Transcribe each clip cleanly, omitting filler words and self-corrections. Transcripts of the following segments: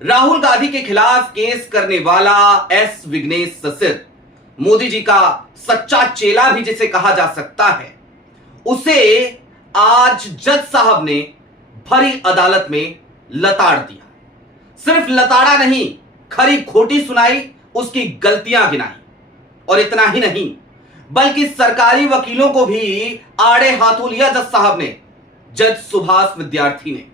राहुल गांधी के खिलाफ केस करने वाला एस विघ्नेश ससिर, मोदी जी का सच्चा चेला भी जिसे कहा जा सकता है, उसे आज जज साहब ने भरी अदालत में लताड़ दिया। सिर्फ लताड़ा नहीं, खरी खोटी सुनाई, उसकी गलतियां गिनाई। और इतना ही नहीं, बल्कि सरकारी वकीलों को भी आड़े हाथों लिया जज साहब ने, जज सुभाष विद्यार्थी ने,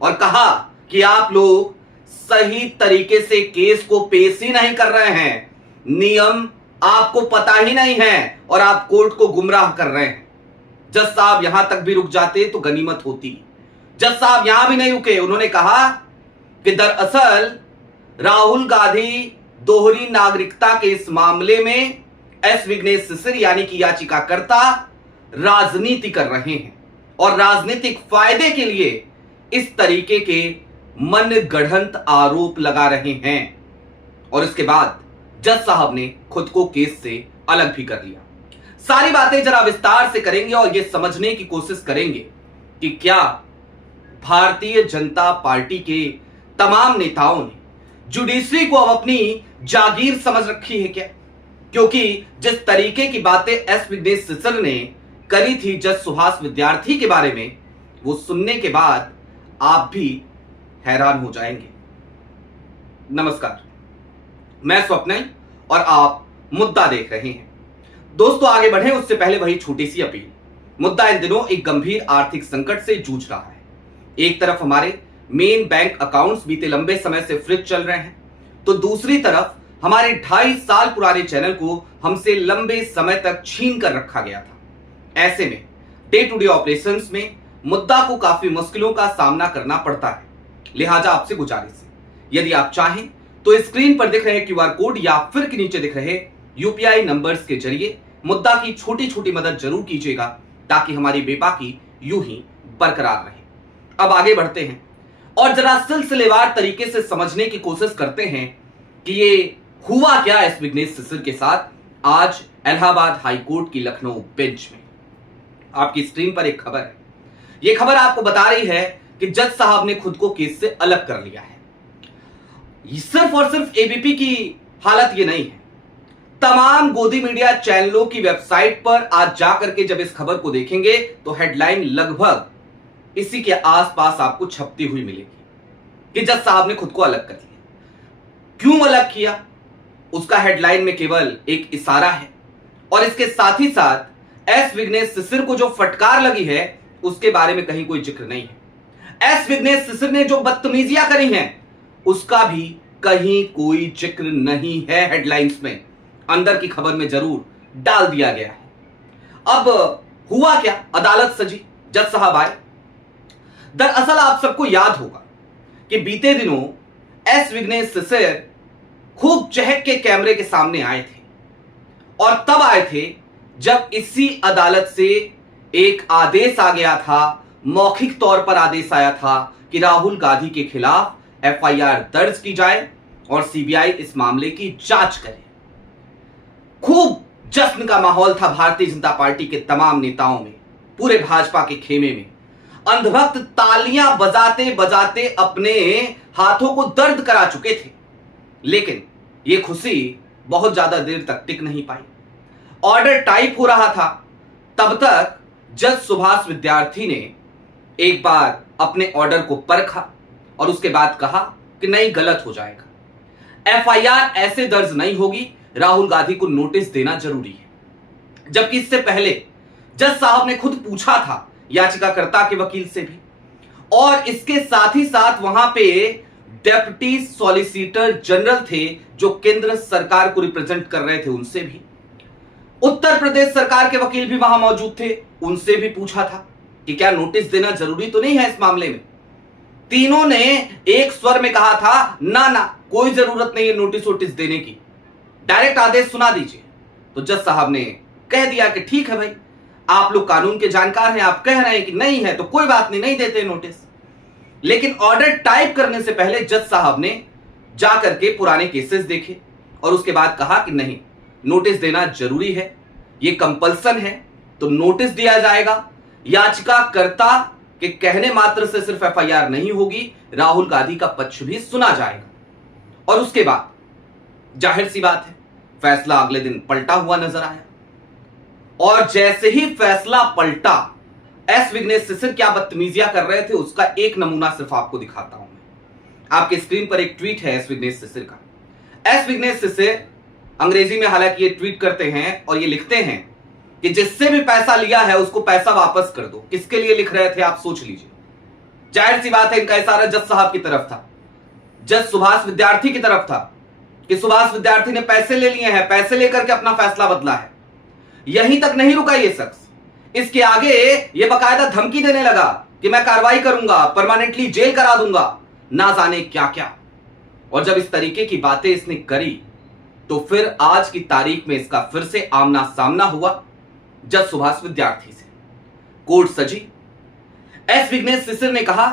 और कहा कि आप लोग सही तरीके से केस को पेश ही नहीं कर रहे हैं, नियम आपको पता ही नहीं है और आप कोर्ट को गुमराह कर रहे हैं। जज साहब यहां तक भी रुक जाते तो गनीमत होती। जज साहब यहां भी नहीं रुके। उन्होंने कहा कि दरअसल राहुल गांधी दोहरी नागरिकता के इस मामले में एस विघ्नेश ससिर यानी कि याचिकाकर्ता राजनीति कर रहे हैं और राजनीतिक फायदे के लिए इस तरीके के मनगढ़ंत आरोप लगा रहे हैं। और इसके बाद जज साहब ने खुद को केस से अलग भी कर लिया। सारी बातें जरा विस्तार से करेंगे और यह समझने की कोशिश करेंगे कि क्या भारतीय जनता पार्टी के तमाम नेताओं ने जुडिशरी को अब अपनी जागीर समझ रखी है क्या? क्योंकि जिस तरीके की बातें एस विघ्नेश ससिर ने करी थी जज सुभाष विद्यार्थी के बारे में, वो सुनने के बाद आप भी हैरान हो जाएंगे। नमस्कार, मैं स्वप्निल और आप मुद्दा देख रहे हैं। दोस्तों, आगे बढ़े उससे पहले वही छोटी सी अपील। मुद्दा इन दिनों एक गंभीर आर्थिक संकट से जूझ रहा है। एक तरफ हमारे मेन बैंक अकाउंट्स बीते लंबे समय से फ्रीज चल रहे हैं, तो दूसरी तरफ हमारे 2.5 साल पुराने चैनल को हमसे लंबे समय तक छीन कर रखा गया था। ऐसे में डे टू डे ऑपरेशंस में मुद्दा को काफी मुश्किलों का सामना करना पड़ता है। लिहाजा आपसे गुजारिश है, यदि आप चाहें तो स्क्रीन पर दिख रहे क्यूआर कोड या फिर के नीचे दिख रहे यूपीआई नंबर्स के जरिए मुद्दा की छोटी छोटी मदद जरूर कीजिएगा, ताकि हमारी बेबाकी यूं ही बरकरार रहे। अब आगे बढ़ते हैं और जरा सिलसिलेवार तरीके से समझने की कोशिश करते हैं कि ये हुआ क्या एस विघ्नेश ससिर के साथ आज इलाहाबाद हाई कोर्ट की लखनऊ बेंच में। आपकी स्क्रीन पर एक खबर है। यह खबर आपको बता रही है कि जज साहब ने खुद को केस से अलग कर लिया है। सिर्फ और सिर्फ एबीपी की हालत यह नहीं है, तमाम गोदी मीडिया चैनलों की वेबसाइट पर आज जाकर के जब इस खबर को देखेंगे तो हेडलाइन लगभग इसी के आसपास आपको छपती हुई मिलेगी कि जज साहब ने खुद को अलग कर लिया। क्यों अलग किया, उसका हेडलाइन में केवल एक इशारा है और इसके साथ ही साथ एस विघ्नेश ससिर को जो फटकार लगी है उसके बारे में कहीं कोई जिक्र नहीं है। एस विघ्नेश ससिर ने जो बदतमीजियां करी हैं उसका भी कहीं कोई जिक्र नहीं है। हेडलाइंस में अंदर की खबर में जरूर डाल दिया गया है। अब हुआ क्या, अदालत सजी, जज साहब आए। दरअसल आप सबको याद होगा कि बीते दिनों एस विघ्नेश ससिर खूब चहक के कैमरे के सामने आए थे और तब आए थे जब इसी अदालत से एक आदेश आ गया था, मौखिक तौर पर आदेश आया था कि राहुल गांधी के खिलाफ एफआईआर दर्ज की जाए और सीबीआई इस मामले की जांच करे। खूब जश्न का माहौल था भारतीय जनता पार्टी के तमाम नेताओं में, पूरे भाजपा के खेमे में। अंधभक्त तालियां बजाते बजाते अपने हाथों को दर्द करा चुके थे, लेकिन यह खुशी बहुत ज्यादा देर तक टिक नहीं पाई। ऑर्डर टाइप हो रहा था, तब तक जज सुभाष विद्यार्थी ने एक बार अपने ऑर्डर को परखा और उसके बाद कहा कि नहीं, गलत हो जाएगा, एफआईआर ऐसे दर्ज नहीं होगी, राहुल गांधी को नोटिस देना जरूरी है। जबकि इससे पहले जज साहब ने खुद पूछा था याचिकाकर्ता के वकील से भी, और इसके साथ ही साथ वहां पे डेप्यूटी सॉलिसिटर जनरल थे जो केंद्र सरकार को रिप्रेजेंट कर रहे थे, उनसे भी। उत्तर प्रदेश सरकार के वकील भी वहां मौजूद थे, उनसे भी पूछा था कि क्या नोटिस देना जरूरी तो नहीं है इस मामले में। तीनों ने एक स्वर में कहा था ना ना, कोई जरूरत नहीं है नोटिस वोटिस देने की, डायरेक्ट आदेश सुना दीजिए। तो जज साहब ने कह दिया कि ठीक है भाई, आप लोग कानून के जानकार हैं, आप कह रहे हैं कि नहीं है तो कोई बात नहीं, नहीं देते नोटिस। लेकिन ऑर्डर टाइप करने से पहले जज साहब ने जाकर के पुराने केसेस देखे और उसके बाद कहा कि नहीं, नोटिस देना जरूरी है, यह कंपल्सन है, तो नोटिस दिया जाएगा। याचिकाकर्ता कि कहने मात्र से सिर्फ एफआईआर नहीं होगी, राहुल गांधी का पक्ष भी सुना जाएगा। और उसके बाद जाहिर सी बात है फैसला अगले दिन पलटा हुआ नजर आया। और जैसे ही फैसला पलटा, एस विघ्नेश सिसर क्या बदतमीजियां कर रहे थे उसका एक नमूना सिर्फ आपको दिखाता हूं मैं। आपके स्क्रीन पर एक ट्वीट है एस विघ्नेश सिसर का। एस विघ्नेश सिसर अंग्रेजी में हालांकि ये ट्वीट करते हैं और ये लिखते हैं कि जिससे भी पैसा लिया है उसको पैसा वापस कर दो। किसके लिए लिख रहे थे आप सोच लीजिए। जाहिर सी बात है इनका इशारा जज साहब की तरफ था, जज सुभाष विद्यार्थी की तरफ था कि सुभाष विद्यार्थी ने पैसे ले लिए हैं, पैसे लेकर के अपना फैसला बदला है। यहीं तक नहीं रुका ये शख्स, इसके आगे ये बकायदा धमकी देने लगा कि मैं कार्रवाई करूंगा, परमानेंटली जेल करा दूंगा, ना जाने क्या क्या। और जब इस तरीके की बातें इसने करी तो फिर आज की तारीख में इसका फिर से आमना सामना हुआ जज सुभाष विद्यार्थी से। कोर्ट सजी। एस विघ्नेश सिसर ने कहा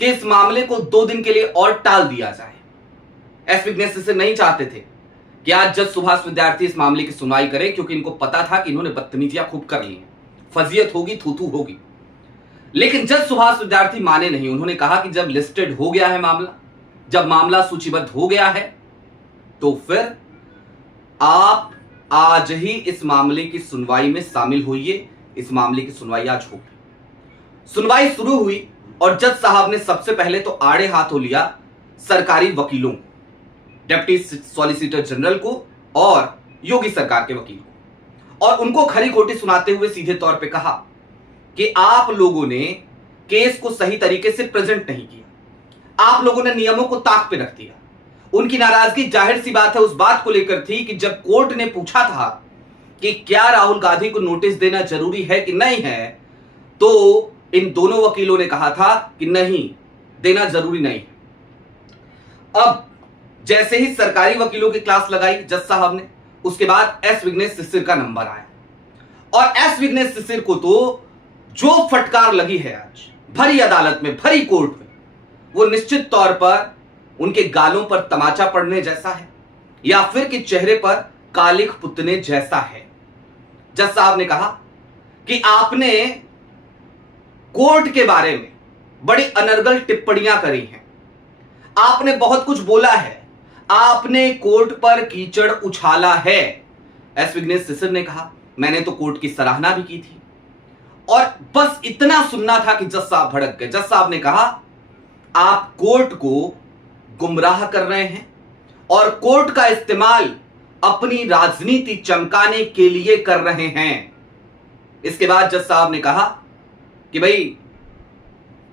कि इस मामले को 2 दिन के लिए और टाल दिया जाए। एस विघ्नेश सिसर नहीं चाहते थे कि आज जज सुभाष विद्यार्थी इस मामले की सुनवाई करें, क्योंकि इनको पता था कि इन्होंने बदतमीजियां खूब कर ली हैं, फजीयत होगी, थूथू होगी। लेकिन जज सुभाष विद्यार्थी माने नहीं। उन्होंने कहा कि जब लिस्टेड हो गया है मामला, जब मामला सूचीबद्ध हो गया है, तो फिर आप आज ही इस मामले की सुनवाई में शामिल होइए। इस मामले की सुनवाई आज होगी। सुनवाई शुरू हुई और जज साहब ने सबसे पहले तो आड़े हाथों लिया सरकारी वकीलों को, डिप्टी सॉलिसिटर जनरल को और योगी सरकार के वकील को, और उनको खरी खोटी सुनाते हुए सीधे तौर पे कहा कि आप लोगों ने केस को सही तरीके से प्रेजेंट नहीं किया, आप लोगों ने नियमों को ताक पे रख दिया। उनकी नाराजगी जाहिर सी बात है उस बात को लेकर थी कि जब कोर्ट ने पूछा था कि क्या राहुल गांधी को नोटिस देना जरूरी है कि नहीं है, तो इन दोनों वकीलों ने कहा था कि नहीं, देना जरूरी नहीं है। अब जैसे ही सरकारी वकीलों की क्लास लगाई जज साहब ने, उसके बाद एस विघ्नेश सिसर का नंबर आया। और एस विघ्नेश सिसर को तो जो फटकार लगी है आज भरी अदालत में, भरी कोर्ट में, वो निश्चित तौर पर उनके गालों पर तमाचा पड़ने जैसा है या फिर कि चेहरे पर कालिख पुतने जैसा है। जज साहब ने कहा कि आपने कोर्ट के बारे में बड़ी अनर्गल टिप्पणियां करी हैं, आपने बहुत कुछ बोला है, आपने कोर्ट पर कीचड़ उछाला है। एस विघ्नेश सिसर ने कहा मैंने तो कोर्ट की सराहना भी की थी। और बस इतना सुनना था कि जज साहब भड़क गए। जज साहब ने कहा आप कोर्ट को गुमराह कर रहे हैं और कोर्ट का इस्तेमाल अपनी राजनीति चमकाने के लिए कर रहे हैं। इसके बाद जज साहब ने कहा कि भाई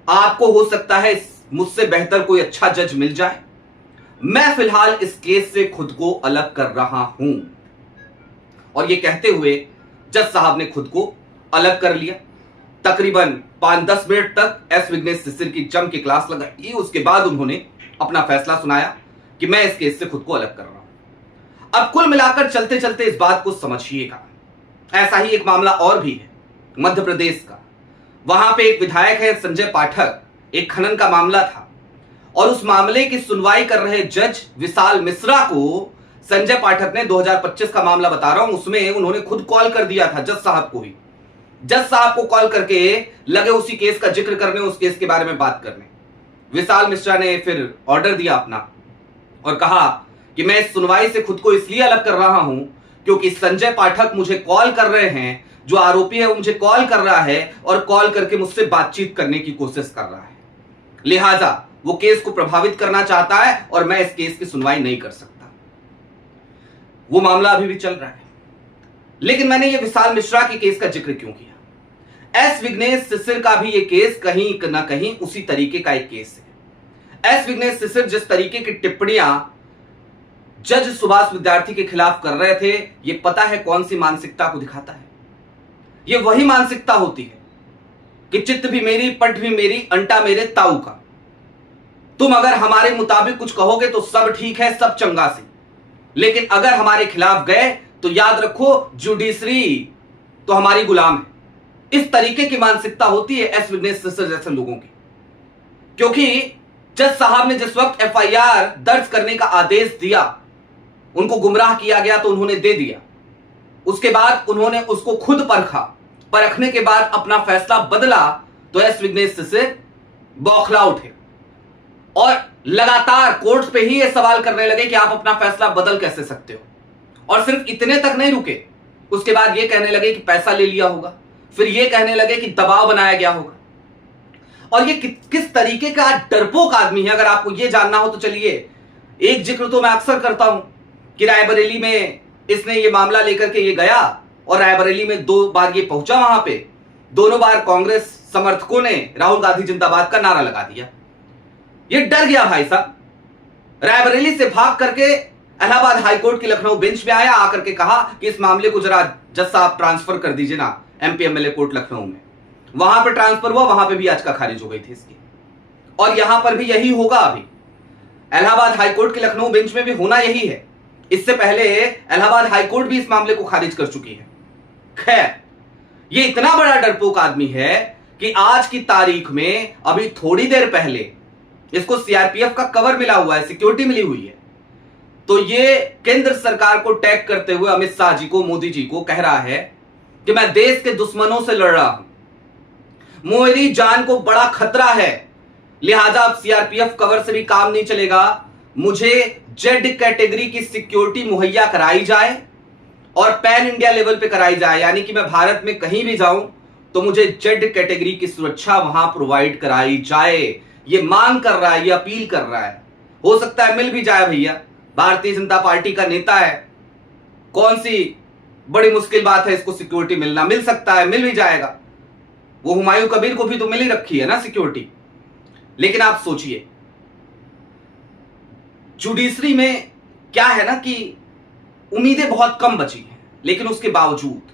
आपको हो सकता है मुझसे बेहतर कोई अच्छा जज मिल जाए, मैं फिलहाल इस केस से खुद को अलग कर रहा हूं। और यह कहते हुए जज साहब ने खुद को अलग कर लिया। तकरीबन 5-10 मिनट तक एस विघ्नेश सिसर की जम की क्लास लगाई। उसके बाद उन्होंने अपना फैसला सुनाया कि मैं इस केस से खुद को अलग कर रहा हूं। अब कुल मिलाकर चलते चलते इस बात को समझिएगा, ऐसा ही एक मामला और भी है मध्य प्रदेश का। वहां पे एक विधायक है संजय पाठक, एक खनन का मामला था और उस मामले की सुनवाई कर रहे जज विशाल मिश्रा को संजय पाठक ने 2025 का मामला बता रहा हूं, उसमें उन्होंने खुद कॉल कर दिया था जज साहब को ही। जज साहब को कॉल करके लगे उसी केस का जिक्र करने, उस केस के बारे में बात करने। विशाल मिश्रा ने फिर ऑर्डर दिया अपना और कहा कि मैं इस सुनवाई से खुद को इसलिए अलग कर रहा हूं क्योंकि संजय पाठक मुझे कॉल कर रहे हैं, जो आरोपी है वो मुझे कॉल कर रहा है और कॉल करके मुझसे बातचीत करने की कोशिश कर रहा है, लिहाजा वो केस को प्रभावित करना चाहता है और मैं इस केस की सुनवाई नहीं कर सकता। वो मामला अभी भी चल रहा है। लेकिन मैंने ये विशाल मिश्रा के केस का जिक्र क्यों किया? एस विघ्नेश सिसर का भी ये केस कहीं ना कहीं उसी तरीके का एक केस है। एस विघ्नेश सिसर जिस तरीके की टिप्पणियां जज सुभाष विद्यार्थी के खिलाफ कर रहे थे, ये पता है कौन सी मानसिकता को दिखाता है? ये वही मानसिकता होती है कि चित्त भी मेरी, पट भी मेरी, अंटा मेरे ताऊ का। तुम अगर हमारे मुताबिक कुछ कहोगे तो सब ठीक है, सब चंगा सी, लेकिन अगर हमारे खिलाफ गए तो याद रखो जुडिशरी तो हमारी गुलाम है। इस तरीके की मानसिकता होती है एस विघ्नेश सिसर जैसे लोगों की। क्योंकि जज साहब ने जिस वक्त एफआईआर दर्ज करने का आदेश दिया, उनको गुमराह किया गया तो उन्होंने दे दिया। उसके बाद उन्होंने उसको खुद परखा, परखने के बाद अपना फैसला बदला तो एस विघ्नेश सिसर बौखला उठे और लगातार कोर्ट पे ही ये सवाल करने लगे कि आप अपना फैसला बदल कैसे सकते हो। और सिर्फ इतने तक नहीं रुके, उसके बाद ये कहने लगे कि पैसा ले लिया होगा, फिर ये कहने लगे कि दबाव बनाया गया होगा। और ये किस तरीके का डरपोक आदमी है, अगर आपको ये जानना हो तो चलिए, एक जिक्र तो मैं अक्सर करता हूं कि रायबरेली में इसने ये मामला लेकर के ये गया और रायबरेली में 2 बार ये पहुंचा, वहां पे दोनों बार कांग्रेस समर्थकों ने राहुल गांधी जिंदाबाद का नारा लगा दिया। ये डर गया भाई साहब, रायबरेली से भाग करके इलाहाबाद हाईकोर्ट की लखनऊ बेंच में आया, आकर के कहा कि इस मामले को जरा जज साहब ट्रांसफर कर दीजिए ना एमपी एमएलए कोर्ट लखनऊ में। वहां पर ट्रांसफर हुआ, वहां पे भी याचिका खारिज हो गई थी इसकी, और यहां पर भी यही होगा। अभी इलाहाबाद हाईकोर्ट की लखनऊ बेंच में भी होना यही है। इससे पहले इलाहाबाद हाईकोर्ट भी इस मामले को खारिज कर चुकी है। खैर, ये इतना बड़ा डरपोक आदमी है कि आज की तारीख में अभी थोड़ी देर पहले इसको सीआरपीएफ का कवर मिला हुआ है, सिक्योरिटी मिली हुई है। तो ये केंद्र सरकार को टैग करते हुए अमित शाह जी को, मोदी जी को कह रहा है कि मैं देश के दुश्मनों से लड़ रहा हूं, मेरी जान को बड़ा खतरा है, लिहाजा अब सीआरपीएफ कवर से भी काम नहीं चलेगा, मुझे जेड कैटेगरी की सिक्योरिटी मुहैया कराई जाए और पैन इंडिया लेवल पे कराई जाए, यानी कि मैं भारत में कहीं भी जाऊं तो मुझे जेड कैटेगरी की सुरक्षा वहां प्रोवाइड कराई जाए। ये मांग कर रहा है, ये अपील कर रहा है। हो सकता है मिल भी जाए भैया, भारतीय जनता पार्टी का नेता है, कौन सी बड़ी मुश्किल बात है इसको सिक्योरिटी मिलना, मिल सकता है, मिल भी जाएगा। वो हुमायूं कबीर को भी तो मिल ही रखी है ना सिक्योरिटी। लेकिन आप सोचिए, जुडिशरी में क्या है ना कि उम्मीदें बहुत कम बची हैं, लेकिन उसके बावजूद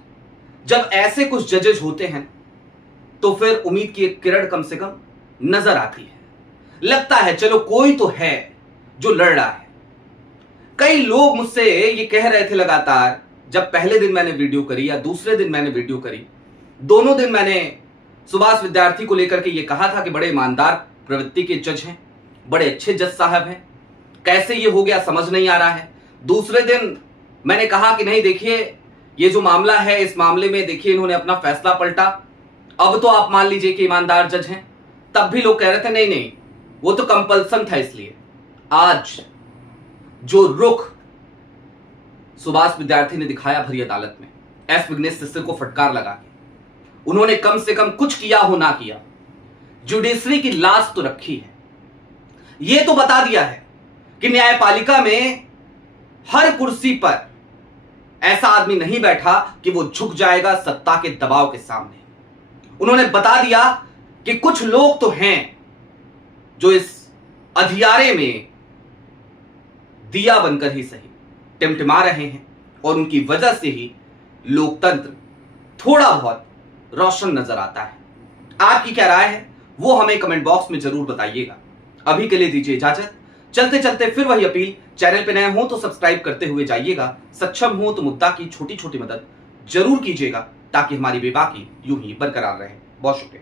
जब ऐसे कुछ जजेज होते हैं तो फिर उम्मीद की एक किरण कम से कम नजर आती है। लगता है चलो कोई तो है जो लड़ रहा है। कई लोग मुझसे ये कह रहे थे लगातार, जब पहले दिन मैंने वीडियो करी या दूसरे दिन मैंने वीडियो करी, दोनों दिन मैंने सुभाष विद्यार्थी को लेकर के ये कहा था कि बड़े ईमानदार प्रवृत्ति के जज हैं, बड़े अच्छे जज साहब हैं, कैसे ये हो गया समझ नहीं आ रहा है। दूसरे दिन मैंने कहा कि नहीं देखिए, ये जो मामला है, इस मामले में देखिए इन्होंने अपना फैसला पलटा, अब तो आप मान लीजिए कि ईमानदार जज हैं। तब भी लोग कह रहे थे नहीं नहीं वो तो कंपल्सन था इसलिए। आज जो रुख सुभाष विद्यार्थी ने दिखाया भरी अदालत में, एस विघ्नेश सिसर को फटकार लगा के, उन्होंने कम से कम कुछ किया हो ना किया, जुडिशरी की लाश तो रखी है। यह तो बता दिया है कि न्यायपालिका में हर कुर्सी पर ऐसा आदमी नहीं बैठा कि वो झुक जाएगा सत्ता के दबाव के सामने। उन्होंने बता दिया कि कुछ लोग तो हैं जो इस अधियारे में दिया बनकर ही सही टिमटिमा रहे हैं, और उनकी वजह से ही लोकतंत्र थोड़ा बहुत रोशन नजर आता है। आपकी क्या राय है वो हमें कमेंट बॉक्स में जरूर बताइएगा। अभी के लिए दीजिए इजाजत। चलते चलते फिर वही अपील, चैनल पे नए हो तो सब्सक्राइब करते हुए जाइएगा, सक्षम हो तो मुद्दा की छोटी छोटी मदद जरूर कीजिएगा ताकि हमारी बेबाकी यूं ही बरकरार रहे। बहुत शुक्रिया।